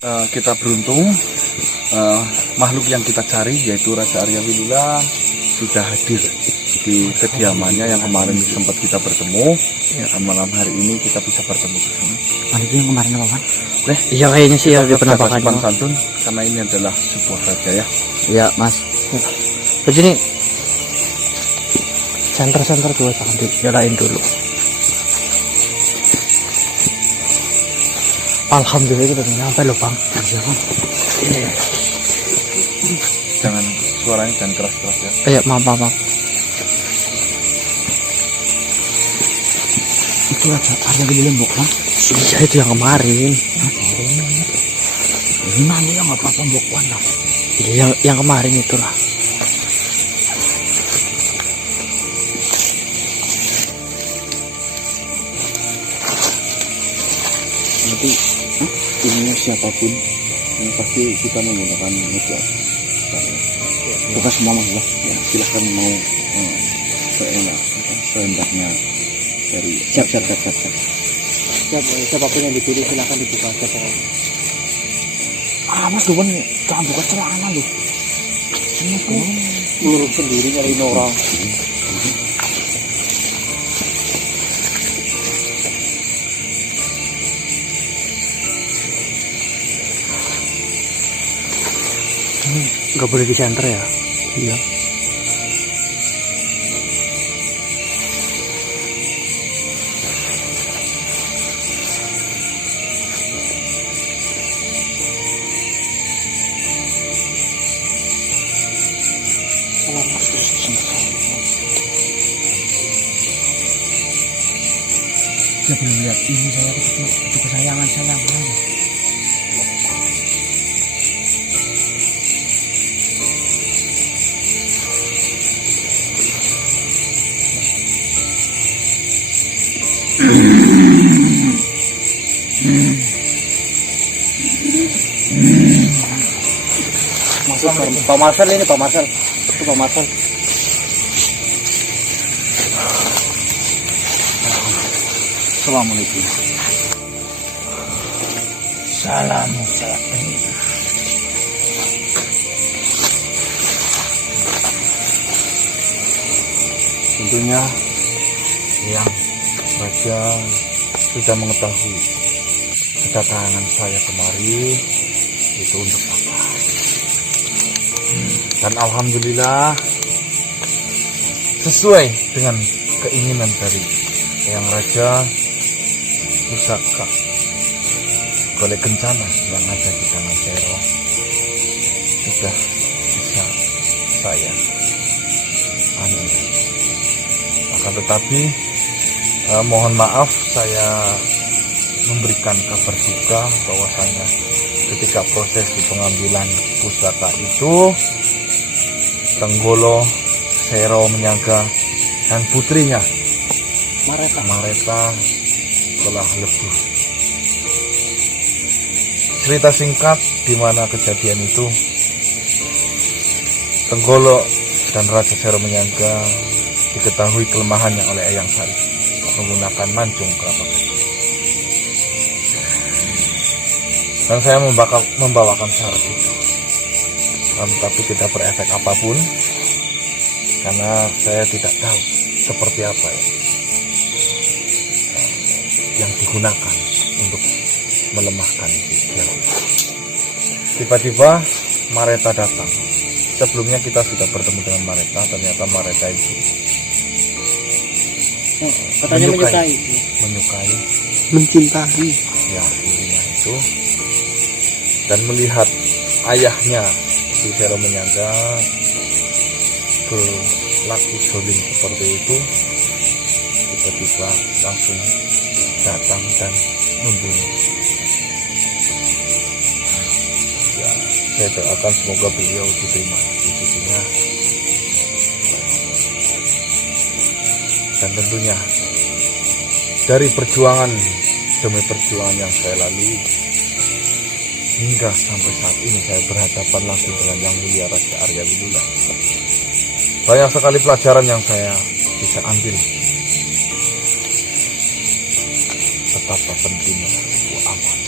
Kita beruntung makhluk yang kita cari yaitu Raja Arya Winula sudah hadir di kediamannya yang kemarin sempat kita bertemu. Ya, malam hari ini kita bisa bertemu di sini. Itu yang kemarin apa, Pak? Oke. Iya kayaknya sih ya di penampakannya. Sopan santun karena ini adalah sebuah raja ya. Iya, Mas. Terus ini center dua jangan dinyalain dulu. Alhamdulillah kita udah nyampe loh, Bang. Iya, Bang. Jangan suaranya jangan keras-keras ya. Iya, maaf. Itu ada di Lembok, Bang. Iya, itu yang kemarin. Ini mana yang apa-apa Mbokwan lah. Iya, yang kemarin itulah. Nanti ini siapapun yang pasti kita menggunakan media. Bukan semua mas ya, silahkan mau sehendaknya dari siap. Siapapun yang dipilih silahkan dibuka saja. Mas Duman jangan buka celana lu. Ngurus sendiri nyariin orang. Nggak boleh di center ya? Iya. Saya belum lihat ini, saya itu kesayangan saya. Pak Marcel ini Pak Marcel. Itu Pak Marcel. Assalamualaikum. Salam. Tentunya yang Raja sudah mengetahui kedatangan saya kemari itu untuk apa. Dan alhamdulillah sesuai dengan keinginan dari yang Raja Pusaka Golek Kencana yang ada di tangan Sero sudah bisa saya ambil. Akan tetapi mohon maaf saya memberikan kabar duka bahwasanya ketika proses pengambilan pusaka itu Tenggolo, Sero Menyaga dan putrinya Mareta telah lebur. Cerita singkat di mana kejadian itu, Tenggolo dan Raja Sero Menyaga diketahui kelemahannya oleh Eyang Sari menggunakan mancung kelapa gading. Dan saya membawakan syarat itu, tetapi tidak berefek apapun karena saya tidak tahu seperti apa yang digunakan untuk melemahkan si Sero. Tiba-tiba Mareta datang. Sebelumnya kita sudah bertemu dengan Mareta, ternyata Mareta itu katanya menyukai, mencintai. Ya, intinya itu. Dan melihat ayahnya si Sero Menyaga berlaku zolim seperti itu, tiba-tiba langsung datang dan membunuh. Ya, saya doakan semoga beliau diterima di sisinya. Dan tentunya dari perjuangan demi perjuangan yang saya lalui hingga sampai saat ini saya berhadapan langsung dengan Yang Mulia Raja Arya Winula. Banyak sekali pelajaran yang saya bisa ambil. Betapa pentingnya sebuah amal.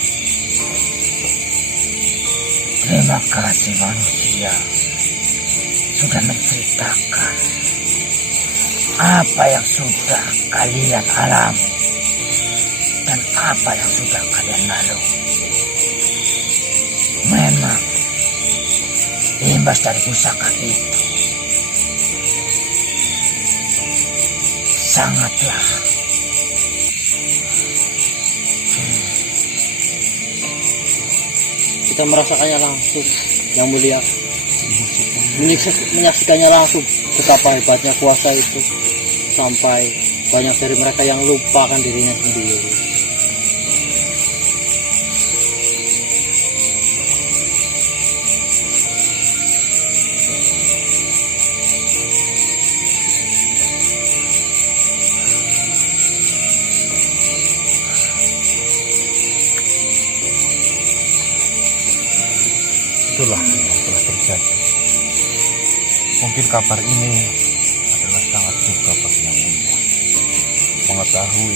Terima kasih manusia sudah menceritakan apa yang sudah kalian alami dan apa yang sudah kalian lalui. Memang imbas dari pusaka itu sangatlah Kita merasakannya langsung, Yang Mulia. Menyaksikannya langsung betapa hebatnya kuasa itu, sampai banyak dari mereka yang lupakan dirinya sendiri. Itulah yang telah terjadi. Mungkin kabar ini adalah sangat duka bagi Yang Mulia. Mengetahui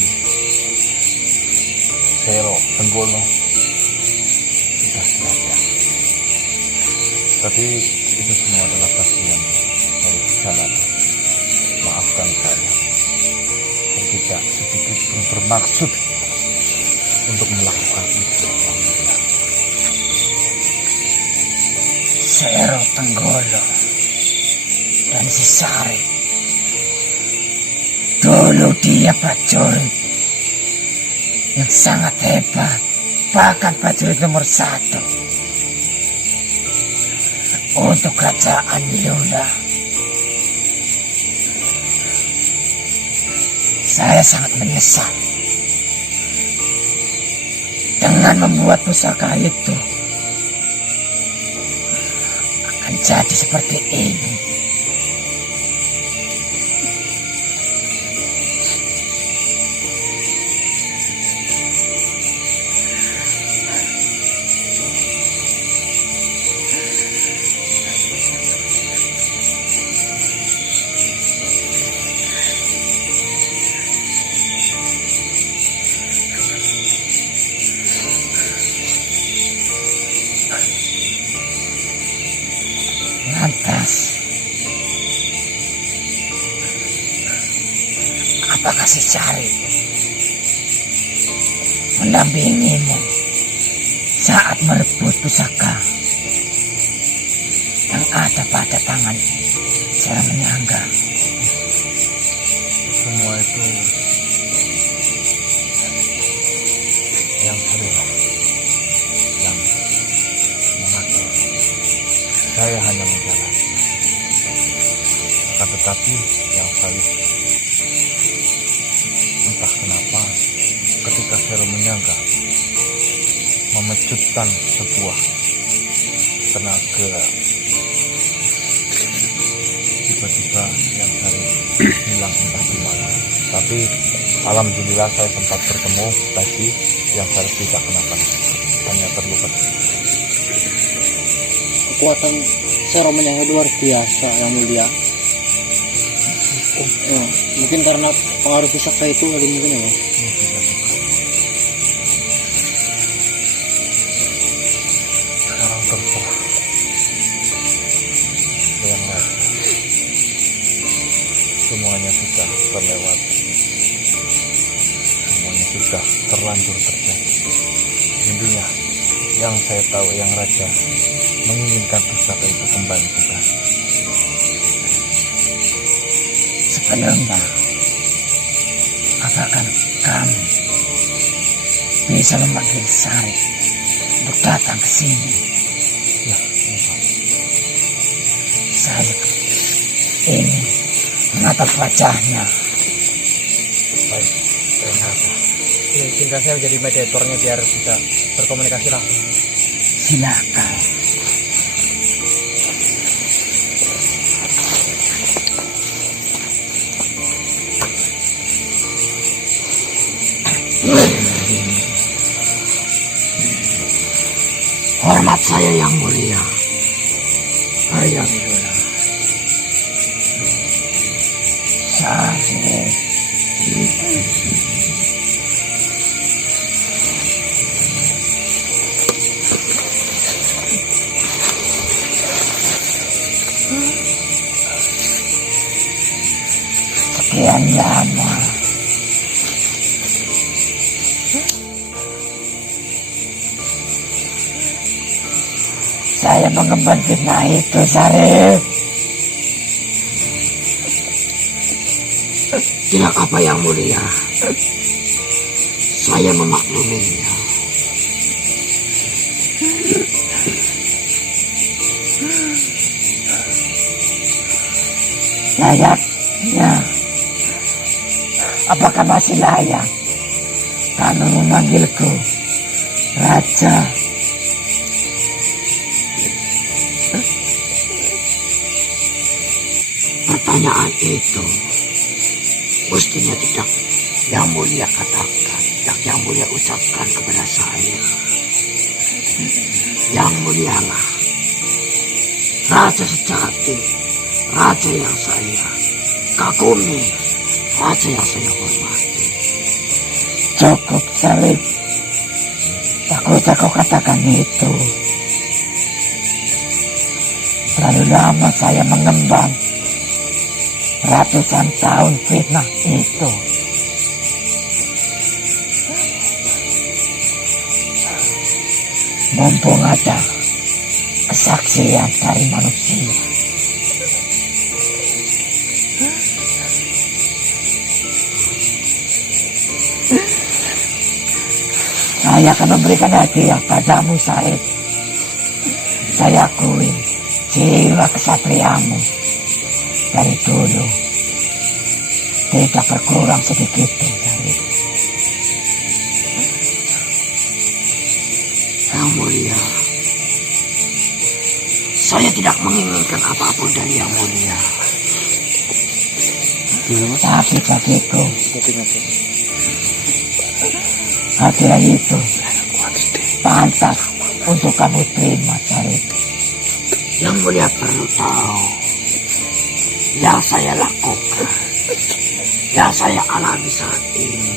Sero Tenggolo sudah tiada. Tapi itu semua adalah bagian dari perjalanan. Maafkan saya yang tidak sedikit pun bermaksud untuk melakukan itu, Yang Mulia. Sero Tenggolo dan si Sari. Dulu dia prajurit yang sangat hebat, bahkan prajurit nomor 1 untuk kerajaan Luna. Saya sangat menyesal dengan membuat pusaka itu akan jadi seperti ini. Lantas, apakah si Sari mendampingimu saat merebut pusaka yang ada pada tangan Sero Menyangga? Semua itu yang Sarilah yang mengatur. Saya hanya menjalani. Akan tetapi yang Sari, entah kenapa ketika Sero Menyangga memecutkan sebuah tenaga, tiba-tiba yang Sari hilang entah di mana. Tapi alhamdulillah saya sempat bertemu tadi, yang Sari tidak kenapa-napa, hanya terluka. Kekuatan Sero Menyangga luar biasa, Yang Mulia. Ya, mungkin karena pengaruh pusaka itu kali mungkin ya. Tidak juga. Sekarang terserah yang lain. Semuanya sudah terlewati. Semuanya sudah terlanjur terjadi. Intinya yang saya tahu, yang Raja menginginkan pusaka itu kembali, bukan? Sebelumnya, apakah kamu bisa memanggil Sari untuk datang ke sini? Ya, Pak. Saya ingin menatap wajahnya. Baik, terima. Ya, izinkan saya menjadi mediatornya biar bisa berkomunikasi langsung. Silakan. Hormat saya yang mulia, Arya Bidula. Sari. sekian lama saya mengemban fitnah itu, Sarip. Tidak apa yang mulia, saya memakluminya. Layaknya, apakah masih layak kamu memanggilku Raja? Pertanyaan itu mestinya tidak yang mulia katakan, tidak yang mulia ucapkan kepada saya. Yang mulialah Raja sejati, Raja yang saya kagumi, Raja yang saya hormati. Cukup, Sarip. Tak usah kau katakan itu. Terlalu lama saya mengemban ratusan tahun fitnah itu. Mumpung ada kesaksian dari manusia, saya akan memberikan hadiah padamu, Sarip. Saya akui jiwa kesatriamu dari dulu tidak berkurang sedikit pun, Sarip. Yang mulia, saya tidak menginginkan apapun dari yang mulia. Tapi bagiku, Tapi apa? hadiah itu pantas untuk kamu terima, Sarip. Yang mulia perlu tahu, yang saya lakukan, yang saya alami saat ini,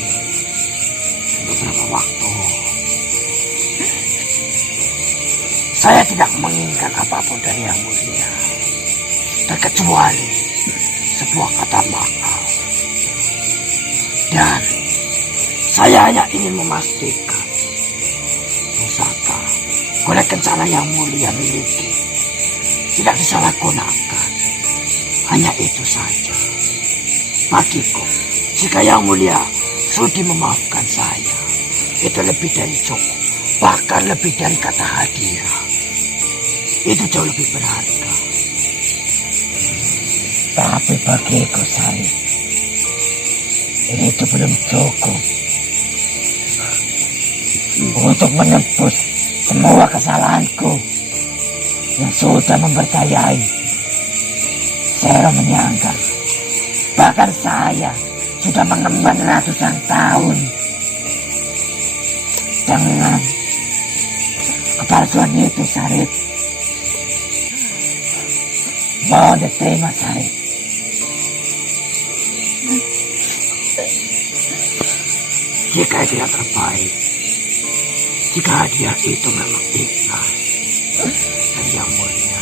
beberapa waktu, saya tidak menginginkan apapun dari yang mulia, terkecuali sebuah kata maaf. Dan saya hanya ingin memastikan pusaka golek kencana yang mulia miliki tidak disalahgunakan. Hanya itu saja. Bagiku, jika yang mulia sudi memaafkan saya, itu lebih dari cukup, bahkan lebih dari kata hadiah. Itu jauh lebih berharga. Tapi bagiku, Sarip, itu belum cukup untuk menebus semua kesalahanku yang sudah mempercayai Sero menyangka. Bahkan saya sudah mengemban ratusan tahun dengan kepalsuan itu, Sarip. Mohon diterima, Sarip. Jika tidak terbaik, jika hadiah itu memang ikhlas dari yang mulia,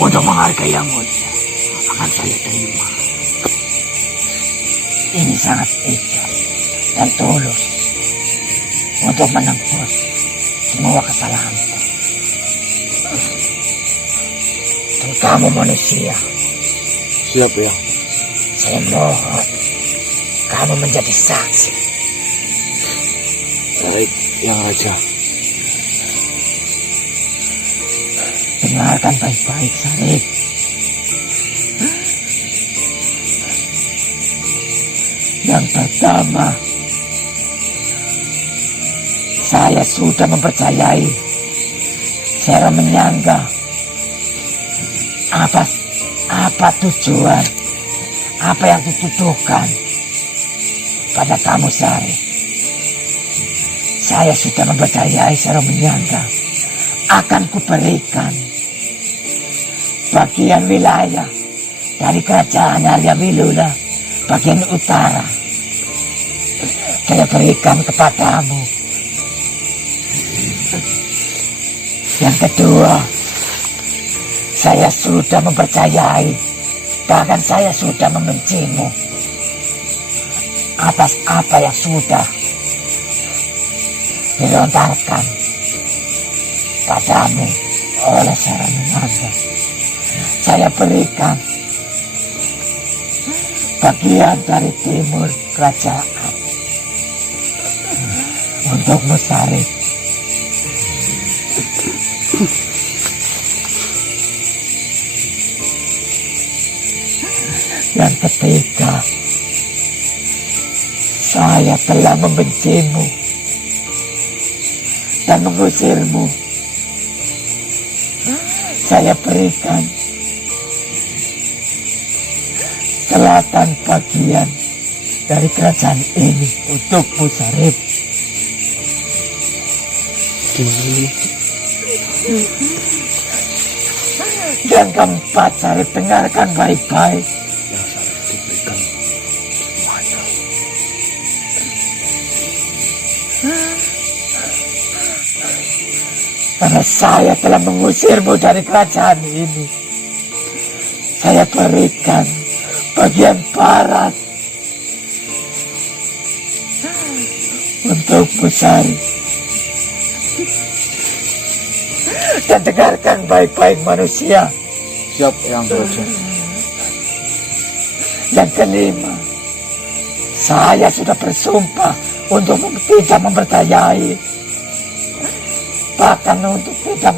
untuk menghargai yang mulia, akan saya terima. Ini sangat ikhlas dan tulus untuk menembus semua kesalahanku. Dan kamu manusia, Siap ya. saya mohon kamu menjadi saksi. Baik, yang Raja. Dengarkan baik-baik, Sarip. Yang pertama, saya sudah mempercayai Sero menyangka apa tujuan, apa yang dituduhkan pada kamu, Sarip. Saya sudah mempercayai Sero menyangka akan kuberikan bagian wilayah dari kerajaan Arya Wilula bagian utara. Saya berikan kepadamu. Yang kedua, saya sudah mempercayai Bahkan saya sudah membencimu atas apa yang sudah dilontarkan padamu oleh Saraminanda. Saya berikan bagian dari timur kerajaan untukmu, Sarip. Yang ketiga, saya telah membencimu dan mengusirmu. Saya berikan selatan bagian dari kerajaan ini untukmu, Sarip. Yang keempat, Sarip, dengarkan baik-baik. Yang Sarip diberikan semuanya. Karena saya telah mengusirmu dari kerajaan ini, saya berikan bagian barat untukmu, Sarip. Dan dengarkan baik-baik, manusia. Siap, Yang Raja. Yang kelima, saya sudah bersumpah untuk tidak mempercayai, bahkan untuk tidak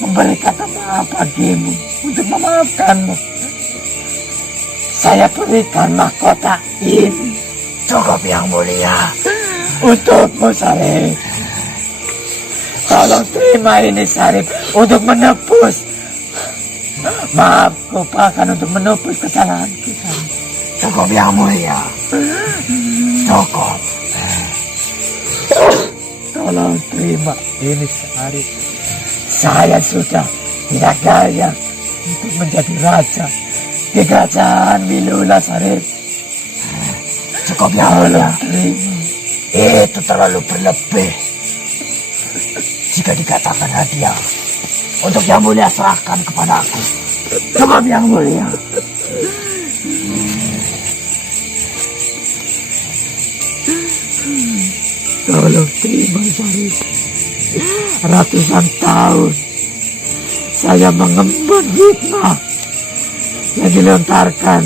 memberi kata maaf bagimu, untuk memaafkanmu. Saya berikan mahkota ini. Cukup, Yang Mulia. Untukmu, Sarip. Tolong terima ini, Sarip, untuk menebus maafku, bahkan untuk menebus kesalahanku, Sarip. Cukup, Yang Mulia. Cukup. Tolong terima ini, Sarip. Saya sudah tidak layak untuk menjadi raja di kerajaan Wilula, Sarip. Cukup, Yang Mulia. Terima. Itu terlalu berlebih. Jika dikatakan hadiah, untuk Yang Mulia serahkan kepada aku. Cukup, Yang Mulia. Tolong terima, Sarip. Ratusan tahun saya mengemban hikmah yang dilontarkan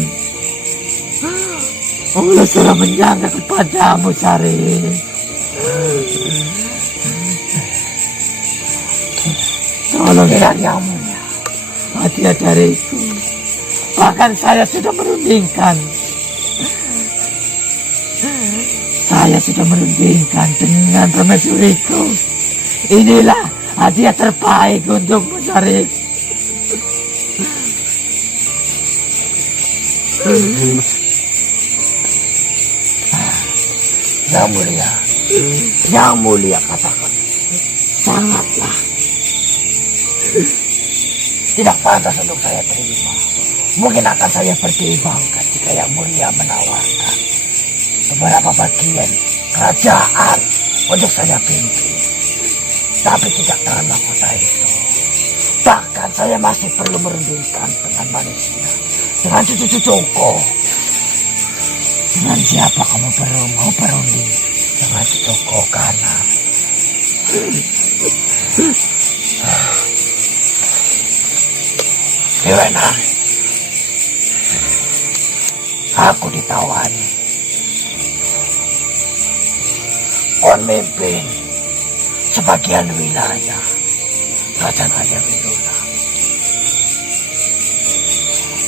oleh seorang menyangka kepadamu, Sarip. Tolong, Yang Mulia. hadiah dariku. Bahkan saya sudah merundingkan. Saya sudah merundingkan dengan permaisuriku. Inilah hadiah terbaik untukmu, Sarip. Yang Mulia. Yang Mulia katakan. Sangatlah. Tidak pantas untuk saya terima. Mungkin akan saya pertimbangkan jika Yang Mulia menawarkan beberapa bagian kerajaan untuk saya pimpin. Tapi tidak dengan mahkota itu. Bahkan saya masih perlu merundingkan dengan manusia, dengan cucu-cucuku. Dengan siapa kamu perlu mau berunding? Dengan cucuku, karena Dewenang, aku ditawari memimpin sebagian wilayah kerajaan Arya Widula.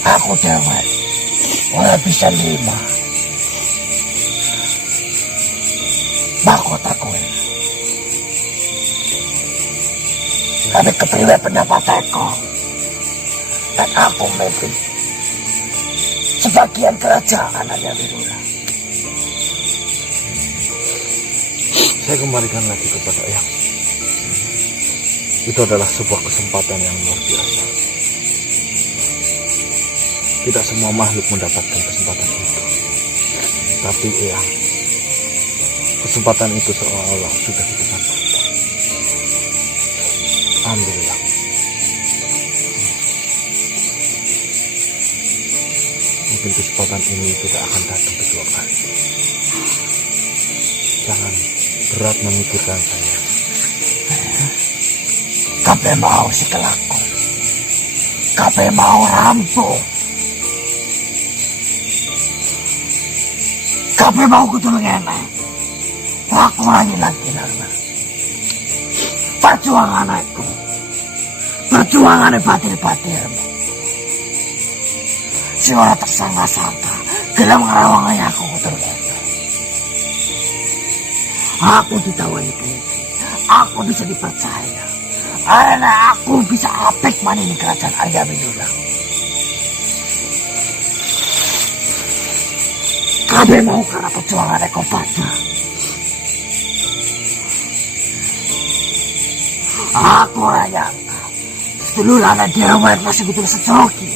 Aku dewek oleh bisa 5 mahkota kue. Tapi kepriwe pendapat aku, dan aku memimpin sebagian kerajaan Arya Widula. Saya kembalikan lagi kepada Yang. Itu adalah sebuah kesempatan yang luar biasa. Tidak semua makhluk mendapatkan kesempatan itu. Tapi Yang, kesempatan itu seolah-olah sudah di depan mata. Ambil, Yang. mungkin kesempatan ini tidak akan datang kedua kali. Jangan berat memikirkan saya. Kape mau si kelaku. Kape mau rampung. Kape mau kutulung enak. Aku lagi lama. Perjuangan aku. Perjuangan batil-batilmu. Si orang tersangka-sangka. Gila mengerawang aku kutulung enak. Aku ditawani keliki. Aku bisa dipercaya. Karena aku bisa apik mana ini kerajaan Arya Bidula. Kabe mau karena perjuangan ekopada. Aku raya. Dulu lana dia rumah masih betul sejoki.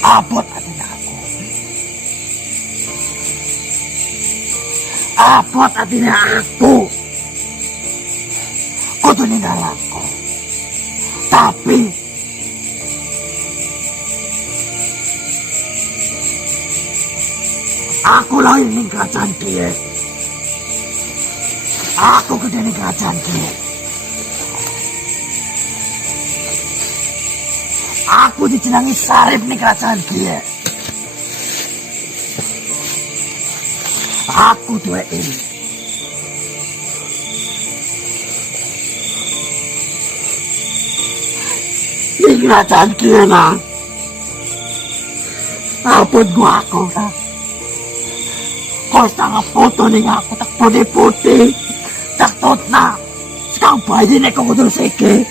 Abot hatinya aku. Abot hatinya aku. Kudu ninggal aku. Tapi aku lahir ning kerajaan kia. Aku gede ning kerajaan kia. Aku dijenangi Sarip ning kerajaan kia. Aku duwe ini. Ning kerajaan kia nang. Ampun gua aku nang. Kau sangat foto ning aku tak putih-putih. Tak totna. Sekarang bayi nek kau kudu seke.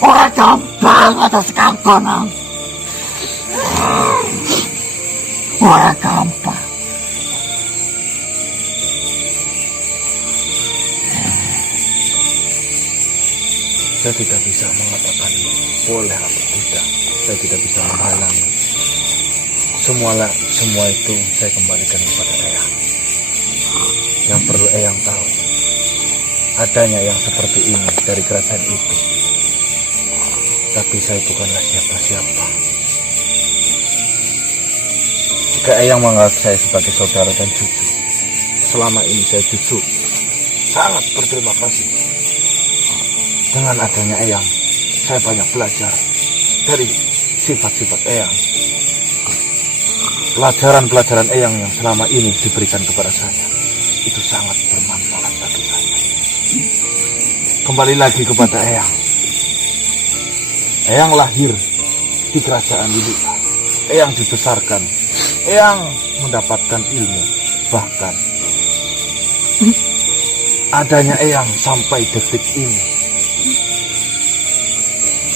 Orang gampang atas kangkon nang. Orang gampang. Saya tidak bisa mengatakan boleh atau tidak. Saya tidak bisa menghalangi. Semua itu saya kembalikan kepada Eyang. Yang perlu Eyang tahu, adanya yang seperti ini dari kerajaan itu. Tapi saya bukanlah siapa-siapa. Jika Eyang menganggap saya sebagai saudara dan cucu, selama ini saya jujur sangat berterima kasih. Dengan adanya Eyang, saya banyak belajar dari sifat-sifat Eyang. Pelajaran-pelajaran Eyang yang selama ini diberikan kepada saya, itu sangat bermanfaat bagi saya. Kembali lagi kepada Eyang. Eyang lahir di kerajaan Bidula. Eyang dibesarkan. Eyang mendapatkan ilmu. Bahkan adanya Eyang sampai detik ini,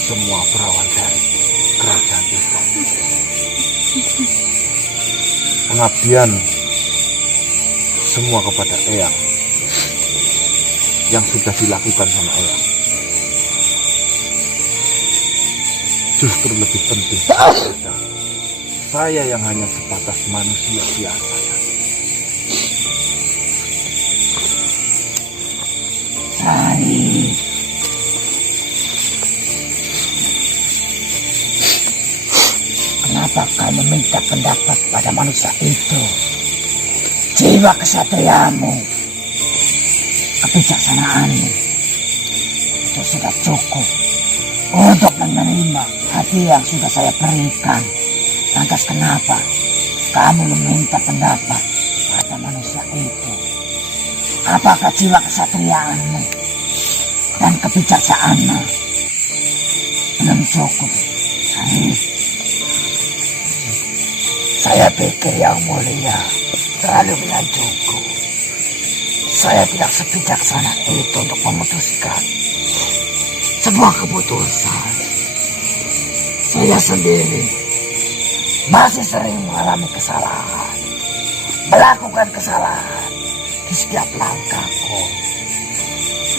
semua berawal dari kerajaan itu. Pengabdian semua kepada Eyang yang sudah dilakukan sama Eyang justru lebih penting daripada saya yang hanya sebatas manusia biasa. Sari. Kenapa kau meminta pendapat pada manusia itu? Jiwa kesatriamu, kebijaksanaanmu itu sudah cukup untuk menerima hati yang sudah saya berikan. Lantas kenapa kamu meminta pendapat pada manusia itu? Apakah jiwa kesatriaanmu dan kebijaksanaanmu belum cukup? Saya pikir Yang Mulia terlalu menyanjungku. Saya tidak sebijaksana itu untuk memutuskan sebuah keputusan. Saya sendiri masih sering mengalami kesalahan, melakukan kesalahan di setiap langkahku.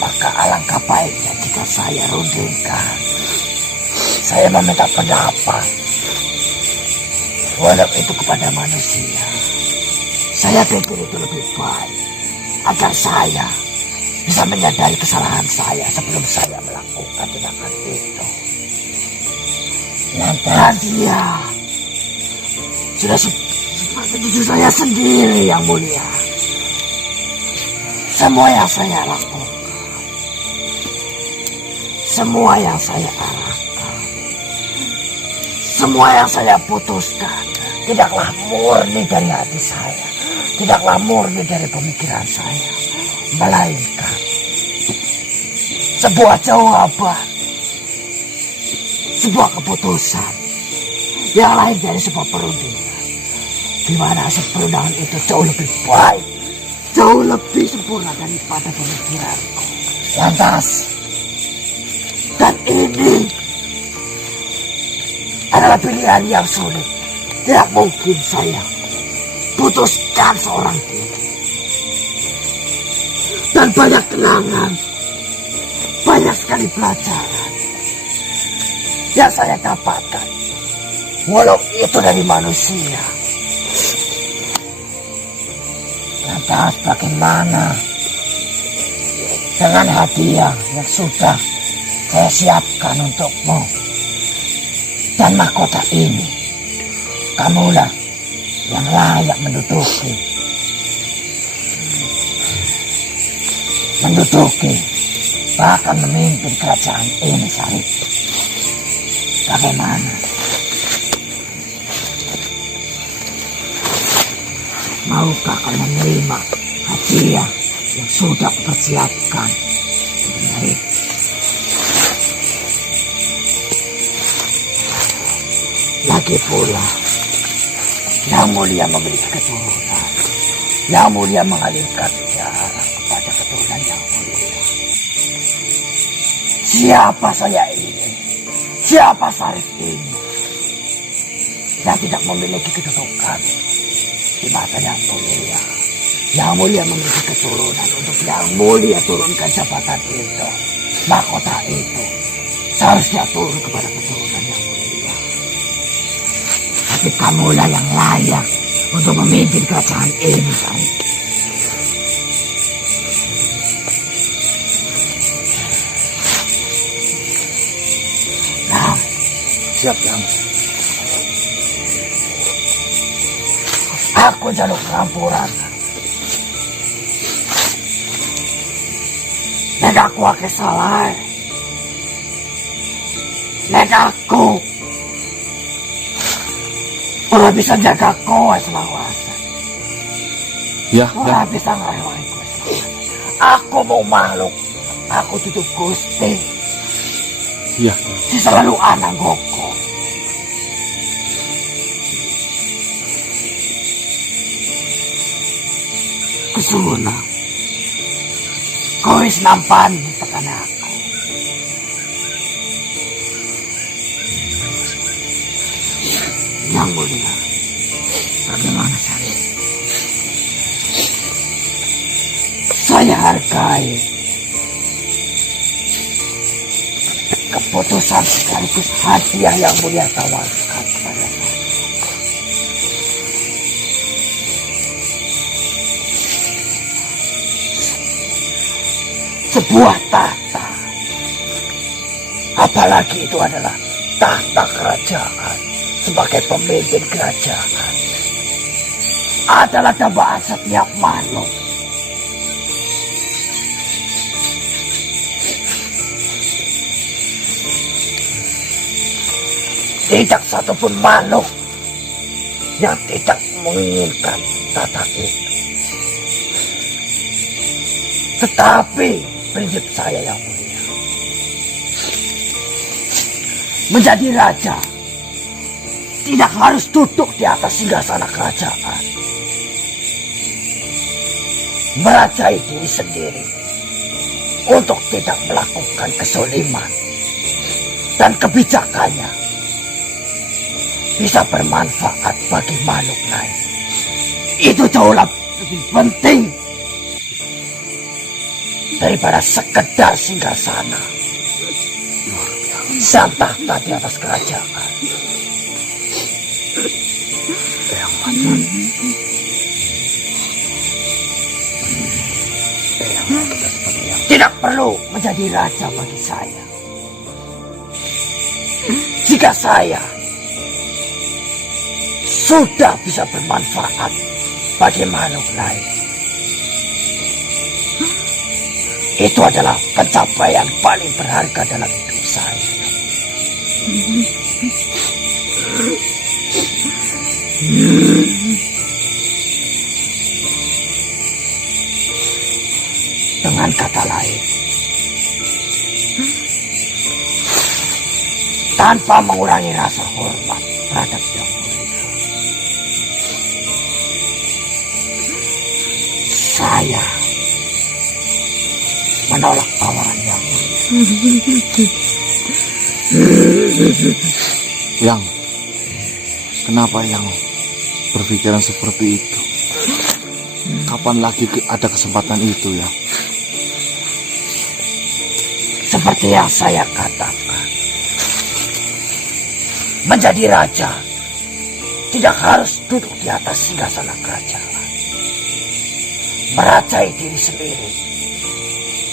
Maka alangkah baiknya jika saya rundingkan, saya meminta pendapat, walau itu kepada manusia. Saya pikir itu lebih baik agar saya bisa menyadari kesalahan saya sebelum saya melakukan tindakan itu. Dan dia sudah seperti cucu saya sendiri yang mulia. Semua yang saya lakukan, semua yang saya arahkan, semua yang saya putuskan, tidaklah murni dari hati saya, tidaklah murni dari pemikiran saya, melainkan sebuah jawaban, sebuah keputusan yang lain dari sebuah perundingan, di mana hasil perundangan itu jauh lebih baik, jauh lebih sempurna daripada pemikiranku. Lantas, dan ini adalah pilihan yang sulit. Tidak mungkin saya putuskan seorang diri. Dan banyak kenangan, banyak sekali pelajaran yang saya dapatkan, walau itu dari manusia. Lantas bagaimana dengan hadiah yang sudah saya siapkan untukmu dan mahkota ini? Kamulah yang layak menduduki bahkan memimpin kerajaan ini, Sarip. Bagaimana? Maukah kau menerima hadiah yang sudah kupersiapkan dari lagi pula, Yang Mulia memiliki keturunan. Yang Mulia mengalihkan bicara kepada keturunan Yang Mulia. Siapa saya ini? Siapa Sarip ini yang tidak memiliki kedudukan di mata Yang Mulia? Yang Mulia memiliki keturunan untuk Yang Mulia turunkan jabatan itu, mahkota itu seharusnya turun kepada keturunan Yang Mulia. Tapi kamulah yang layak untuk memimpin kerajaan ini, Sarip. Nah, Siap, Yang. aku jaluk pengampuran. Nek aku ake salah. Nek aku ora bisa jaga kowe selawase. Ya, Ora bisa ngerewahi kowe selawase. Aku mau makhluk. Aku tutup Gusti. ya. Si selalu anak goko. Kesuna. Kowe wis nampan tekan aku. Yang Mulia, bagaimana Sarip? Saya hargai keputusan sekaligus hadiah Yang Mulia tawarkan kepada saya. Sebuah tahta, apalagi itu adalah tahta kerajaan sebagai pemimpin kerajaan, adalah dambaan setiap makhluk. Tidak satupun makhluk yang tidak menginginkan tahta itu. Tetapi prinsip saya Yang Mulia, menjadi raja tidak harus duduk di atas singgasana kerajaan. Merajai diri sendiri untuk tidak melakukan kesoliman, dan kebijakannya bisa bermanfaat bagi makhluk lain. Itu jauh lebih penting daripada sekedar singgasana dan tahta di atas kerajaan. Yang macan. Yang kita seperti yang. Tidak perlu menjadi raja bagi saya. jika saya sudah bisa bermanfaat bagi makhluk lain, itu adalah pencapaian paling berharga dalam hidup saya. Dengan kata lain, tanpa mengurangi rasa hormat terhadap yang mulia, saya menolak tawaran yang mulia. Yang, kenapa yang berpikiran seperti itu? Kapan lagi ada kesempatan itu ya? Seperti yang saya katakan, menjadi raja tidak harus duduk di atas singgasana kerajaan. Merajai diri sendiri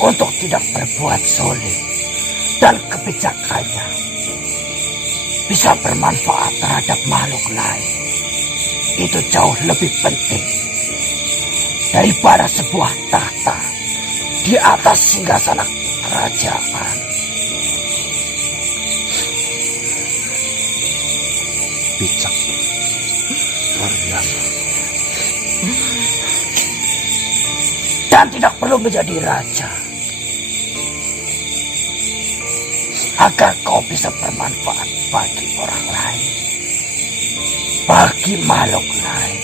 untuk tidak berbuat zalim dan kebijakannya bisa bermanfaat terhadap makhluk lain. Itu jauh lebih penting daripada sebuah tahta di atas singgasana kerajaan. Bijak, luar biasa. Dan tidak perlu menjadi raja agar kau bisa bermanfaat bagi orang lain, bagi makhluk lain.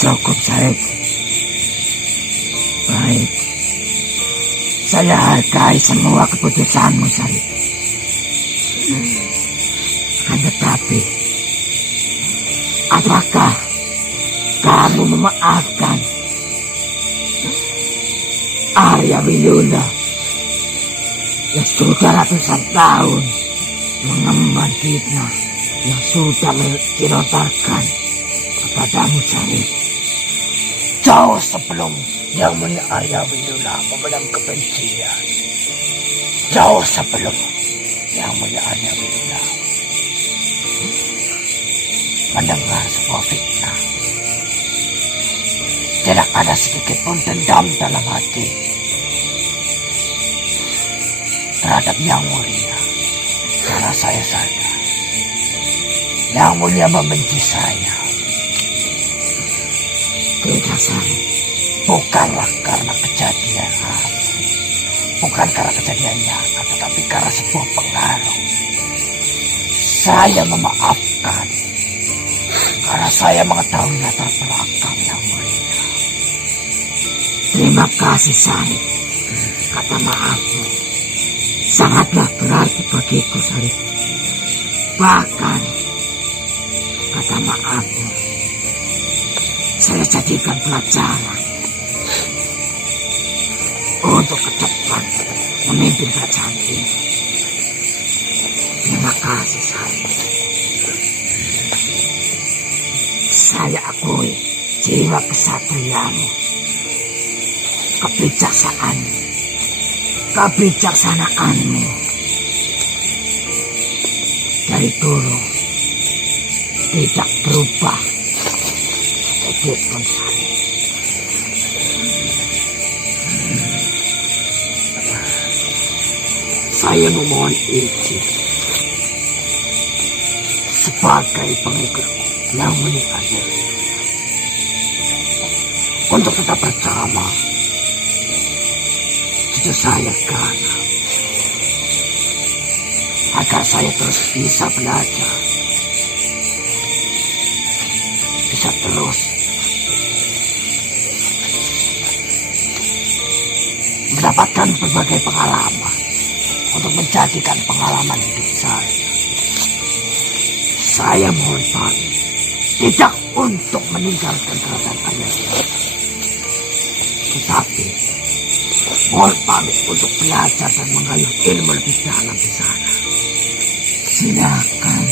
Cukup, Sarip. Baik. Saya hargai semua keputusanmu, Sarip. Tetapi, apakah kamu memaafkan Arya Winula yang sudah ratusan tahun mengemban fitnah yang sudah dilontarkan kepadamu, Sarip? Jauh sebelum Yang Mulia Arya Winula memendam kebencian, jauh sebelum Yang Mulia Arya Winula mendengar sebuah fitnah, tidak ada sedikit pun dendam dalam hati terhadap Yang Mulia. Karena saya sadar Yang Mulia membenci saya. Tidak, Sarip. Bukanlah karena kejadian asli, bukan karena kejadian nyata, tetapi karena sebuah pengaruh. Saya memaafkan karena saya mengetahui latar belakang Yang Mulia. Terima kasih, Sarip. Kata maafmu sangatlah berarti bagiku, Sarip. Bahkan kata maafmu saya jadikan pelajaran untuk ke depan memimpin kerajaan ini. Terima kasih, Sarip. Saya akui jiwa kesatriamu, kebijaksanaanmu dari dulu tidak berubah sedikit pun, Sarip. Saya memohon izin sebagai pengikut Yang Mulia Arya untuk tetap bersama cucu saya Gana, agar saya terus bisa belajar, bisa terus mendapatkan berbagai pengalaman untuk menjadikan pengalaman hidup saya. Saya mohon pamit, tidak untuk meninggalkan kerajaan Arya, tetapi mohon pamit untuk belajar dan mengayuh ilmu lebih dalam di sana. Silakan,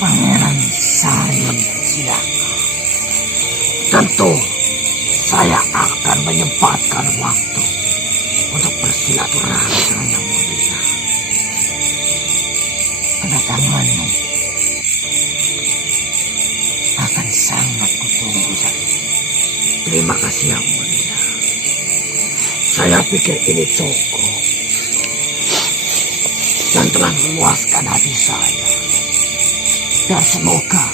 Pangeran Sarip, silakan. Tentu saya akan menyempatkan waktu untuk bersilaturahmi dengan Yang Mulia. kedatanganmu akan sangat kutunggu saja. Terima kasih yang mulia. Saya pikir ini cukup dan telah memuaskan hati saya. Dan semoga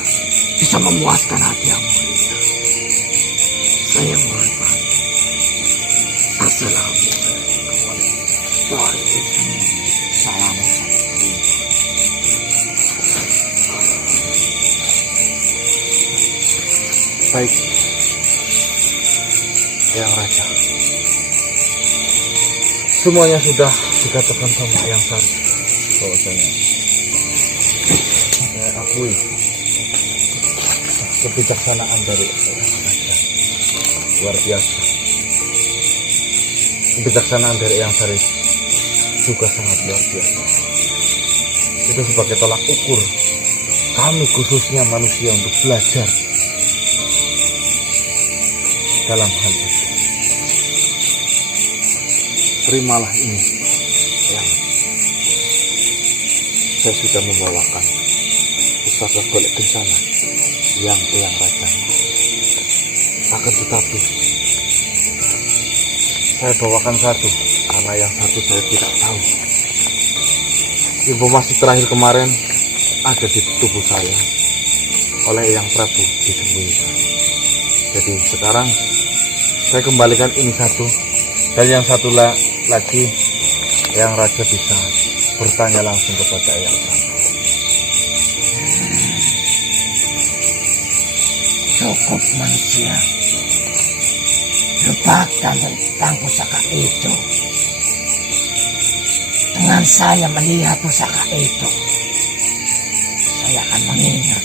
bisa memuaskan hati yang mulia. Saya mohon pamit. Assalamualaikum. Waalaikumsalam. Salam Baik, Eyang Raja. Semuanya sudah dikatakan sama Eyang Sari bahwasanya saya akui kebijaksanaan dari Eyang Raja luar biasa. Kebijaksanaan dari Eyang Sari juga sangat luar biasa. Itu sebagai tolak ukur kami khususnya manusia untuk belajar dalam hal itu. Terimalah ini yang saya sudah membawakan pusaka golek kencana yang Eyang Raja. Akan tetapi saya bawakan satu karena yang satu saya tidak tahu. Informasi terakhir kemarin ada di tubuh saya oleh Eyang Prabu disembunyikan. Jadi sekarang saya kembalikan ini satu, dan yang satu lagi Eyang Raja bisa bertanya langsung kepada Eyang Prabu. cukup manusia. Lupakan tentang pusaka itu. Dengan saya melihat pusaka itu, saya akan mengingat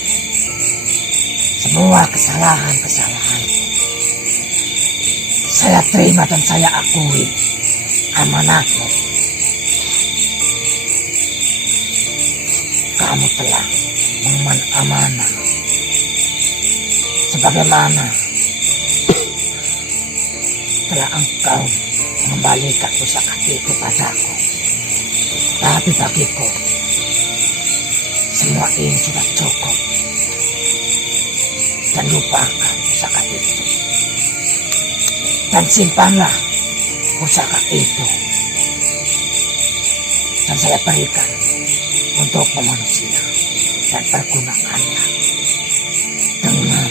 semua kesalahan-kesalahan. Saya terima dan saya akui amanatmu. Kamu telah mengemban amanah. Sebagaimana telah engkau mengembalikan pusaka itu padaku. Tapi bagiku, semua ini sudah cukup. Dan lupakan pusaka itu. Dan simpanlah pusaka itu. Dan saya berikan untuk manusia. Dan pergunakanlah dengan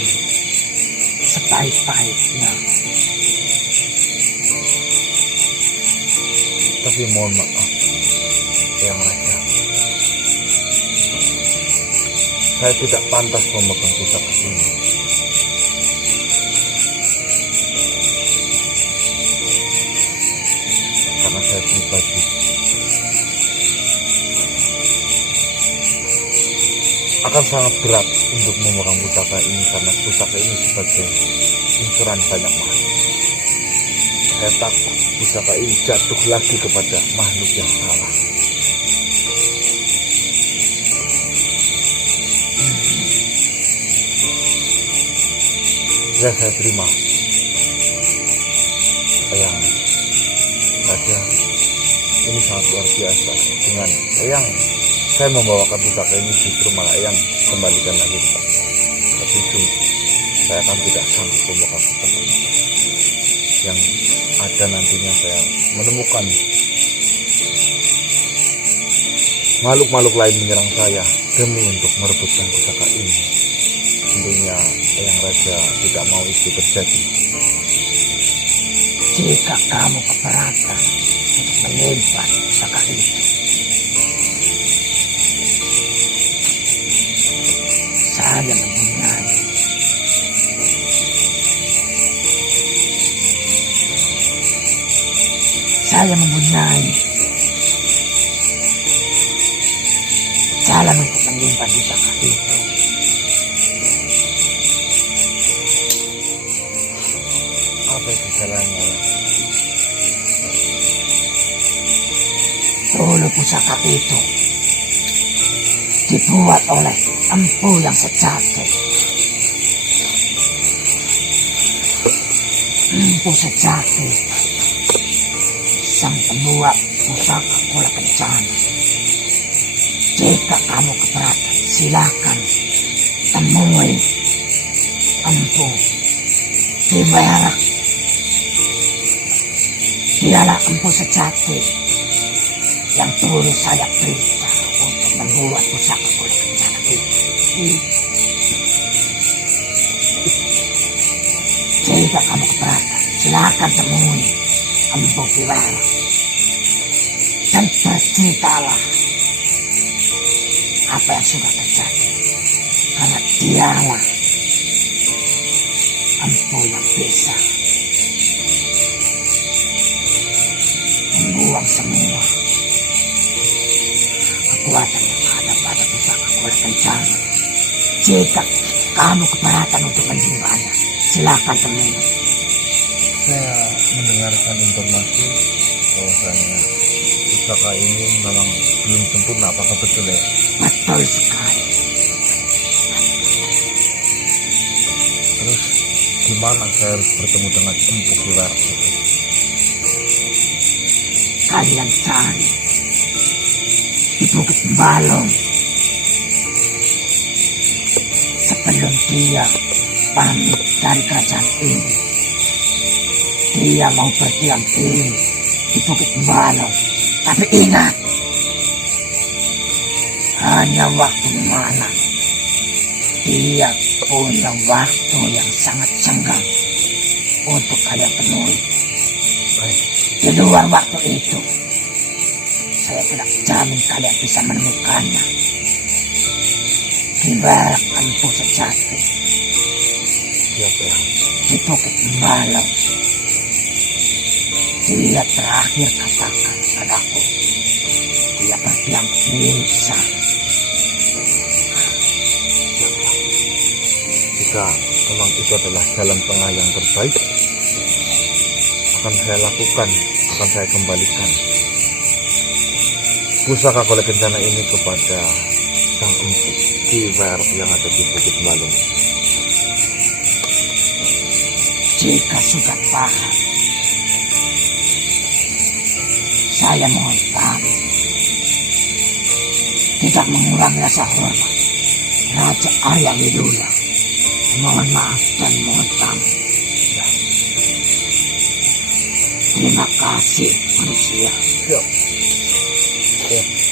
sebaik-baiknya. Tapi mohon maaf, Eyang Raja, saya tidak pantas memegang pusaka ini. Karena saya pribadi akan sangat berat untuk memegang pusaka ini, karena pusaka ini sebagai inceran banyak makhluk. Saya takut pusaka ini jatuh lagi kepada makhluk yang salah. Ya, saya terima. Eyang Raja, ini sangat luar biasa. Dengan Eyang saya membawakan pusaka ini, justru malah Eyang kembalikan lagi ke Pak. Tapi saya akan tidak sanggup membawakan pusaka ini. Yang ada nantinya saya menemukan makhluk-makhluk lain menyerang saya demi untuk merebutkan pusaka ini. Tentunya Eyang Raja tidak mau itu terjadi. Jika kamu keberatan untuk menyimpan pusaka itu, saya mempunyai jalan untuk menyimpan pusaka itu. Apa itu jalannya? Dulu pusaka itu dibuat oleh empu yang sejati. Empu sejati, sang pembuat pusaka golek kencana. Jika kamu kamu keberatan, silakan temui Empu Kibarak. Dialah empu sejati yang tulus saya perintah untuk membuat pusaka kulit kencana itu. Jika kamu keberatan, silakan temui Empu Kibarak dan berceritalah apa yang sudah terjadi, karena dialah empu yang bisa membuang semua kekuatan yang ada pada pusaka kulit kencana. Jika kamu keberatan untuk menyembahnya, silakan temui. Saya mendengarkan informasi bahwasanya pusaka ini memang belum sempurna. Apakah betul ya? Betul sekali. Terus di mana saya harus bertemu dengan Empu Kibarak itu? Kalian cari di Bukit Balong sebelum dia pamit dari kerajaan ini. Dia mau berdiam diri di Bukit Balong, tapi ingat, hanya waktu mana dia punya waktu yang sangat senggang untuk kalian temui. Baik. Di luar waktu itu, saya tidak jamin kalian bisa menemukannya. Kibarak empu sejati Siapa ya? di Bukit Balong. Dia terakhir katakan padaku, dia berdiam diri di sana. Jika memang itu adalah jalan tengah yang terbaik, akan saya lakukan, akan saya kembalikan pusaka kulit kencana ini kepada sang Empu Kibarak yang ada di Bukit Balong. Jika sudah paham, saya mohon pamit. Tidak mengurangi rasa hormat Raja Arya Widula. Mohon maaf dan mohon pamit. Terima kasih manusia. Siap.